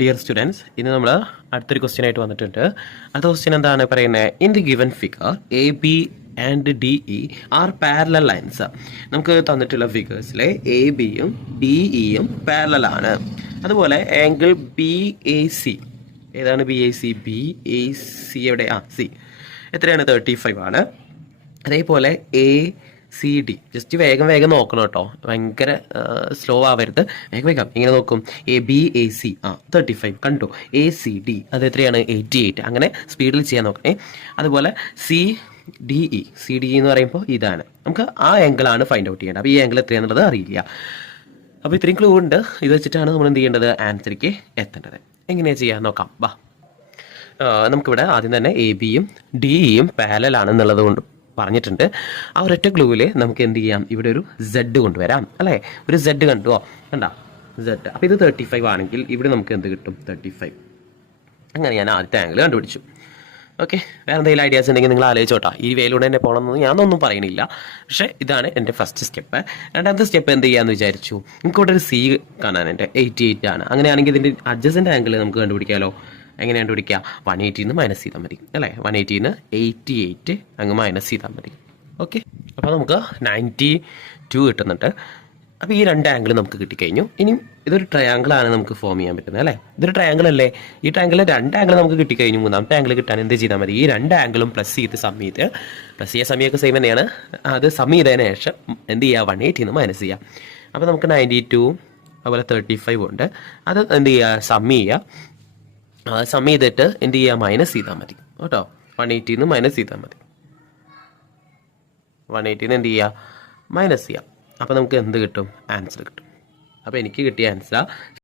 Dear students, ഇന്ന് നമ്മൾ അടുത്തൊരു ക്വസ്റ്റ്യൻ ആയിട്ട് വന്നിട്ടുണ്ട്. അടുത്ത ക്വസ്റ്റ്യൻ എന്താണ് പറയുന്നത്? In the given figure A B and D E R parallel lines. നമുക്ക് തന്നിട്ടുള്ള ഫിഗേഴ്സിലെ എ ബിയും ഡി ഇയും പാരലൽ ആണ്. അതുപോലെ ആംഗിൾ ബി എ സി, ഏതാണ് B A C? B A C എവിടെ? സി എത്രയാണ്? 35 ആണ്. അതേപോലെ എ സി ഡി, ജസ്റ്റ് വേഗം വേഗം നോക്കണം കേട്ടോ, ഭയങ്കര സ്ലോ ആവരുത്, വേഗം വേഗം ഇങ്ങനെ നോക്കും. എ ബി എ സി 35 കണ്ടു. എ സി ഡി അത് എത്രയാണ്? 88. അങ്ങനെ സ്പീഡിൽ ചെയ്യാൻ നോക്കണേ. അതുപോലെ C D E, C D E എന്ന് പറയുമ്പോൾ ഇതാണ്, നമുക്ക് ആ ആംഗിളാണ് ഫൈൻഡ് ഔട്ട് ചെയ്യേണ്ടത്. അപ്പോൾ ഈ ആംഗിൾ എത്രയാണെന്നുള്ളത് അറിയില്ല. അപ്പോൾ ഇത്രയും ക്ലൂ ഉണ്ട്. ഇത് വെച്ചിട്ടാണ് നമ്മൾ എന്ത് ചെയ്യേണ്ടത്? ആൻസറിക്ക് എത്തേണ്ടത്. എങ്ങനെയാണ് ചെയ്യാൻ നോക്കാം, വാ. നമുക്കിവിടെ ആദ്യം തന്നെ എ ബിയും ഡി ഇയും പാരലൽ ആണെന്നുള്ളത് കൊണ്ട് പറഞ്ഞിട്ടുണ്ട്. ആ ഒരൊറ്റ ക്ലൂവിൽ നമുക്ക് എന്ത് ചെയ്യാം? ഇവിടെ ഒരു സെഡ് കൊണ്ടുവരാം, അല്ലേ? ഒരു സെഡ് കണ്ടുവോ? കണ്ടാ സെഡ്. അപ്പോൾ ഇത് 35 ആണെങ്കിൽ ഇവിടെ നമുക്ക് എന്ത് കിട്ടും? 35. അങ്ങനെ ഞാൻ ആദ്യത്തെ ആംഗിൾ കണ്ടുപിടിച്ചു. ഓക്കെ, വേറെ എന്തെങ്കിലും ഐഡിയാസ് ഉണ്ടെങ്കിൽ നിങ്ങൾ ആലോചിച്ചോട്ടാ. ഈ വേയിലൂടെ തന്നെ പോകണമെന്ന് ഞാനൊന്നും പറയണില്ല, പക്ഷേ ഇതാണ് എൻ്റെ ഫസ്റ്റ് സ്റ്റെപ്പ്. രണ്ടാമത്തെ സ്റ്റെപ്പ് എന്ത് ചെയ്യാമെന്ന് വിചാരിച്ചു, നമുക്കിവിടെ ഒരു സി കാണാനുണ്ട്. 88 ആണ്. അങ്ങനെയാണെങ്കിൽ ഇതിൻ്റെ അഡ്ജസൻ്റ് ആംഗിൾ നമുക്ക് കണ്ടുപിടിക്കാമല്ലോ. എങ്ങനെ കണ്ടുപിടിക്കുക? 180 മൈനസ് ചെയ്താൽ മതി, അല്ലേ? 180 88 അങ്ങ് മൈനസ് ചെയ്താൽ മതി. ഓക്കെ, അപ്പോൾ നമുക്ക് 92 കിട്ടുന്നുണ്ട്. അപ്പോൾ ഈ രണ്ട് ആംഗിൾ നമുക്ക് കിട്ടിക്കഴിഞ്ഞു. ഇനിയും ഇതൊരു ട്രയാങ്കിളാണ് നമുക്ക് ഫോം ചെയ്യാൻ പറ്റുന്നത്, അല്ലേ? ഇതൊരു ട്രയാങ്കിൾ അല്ലേ? ഈ ട്രയാങ്കിളിൽ രണ്ട് ആംഗിൾ നമുക്ക് കിട്ടിക്കഴിഞ്ഞു. മൂന്നാമത്തെ ആംഗിൾ കിട്ടാൻ എന്ത് ചെയ്താൽ മതി? ഈ രണ്ട് ആംഗിളും പ്ലസ് ചെയ്ത് പ്ലസ് ചെയ്യുക, സമയമൊക്കെ സെയിം തന്നെയാണ്. അത് സം ചെയ്തതിന് ശേഷം എന്ത് ചെയ്യുക? 180 മൈനസ് ചെയ്യുക. അപ്പോൾ നമുക്ക് 92 അതുപോലെ 35 ഉണ്ട്. അത് എന്ത് ചെയ്യുക? സം ചെയ്യുക. സം ചെയ്തിട്ട് എന്ത് ചെയ്യുക? മൈനസ് ചെയ്താൽ മതി കേട്ടോ. 180 മൈനസ് ചെയ്താൽ മതി. 180 എന്ത് ചെയ്യുക? മൈനസ് ചെയ്യുക. അപ്പോൾ നമുക്ക് എന്ത് കിട്ടും? ആൻസർ കിട്ടും. അപ്പോൾ എനിക്ക് കിട്ടിയ ആൻസർ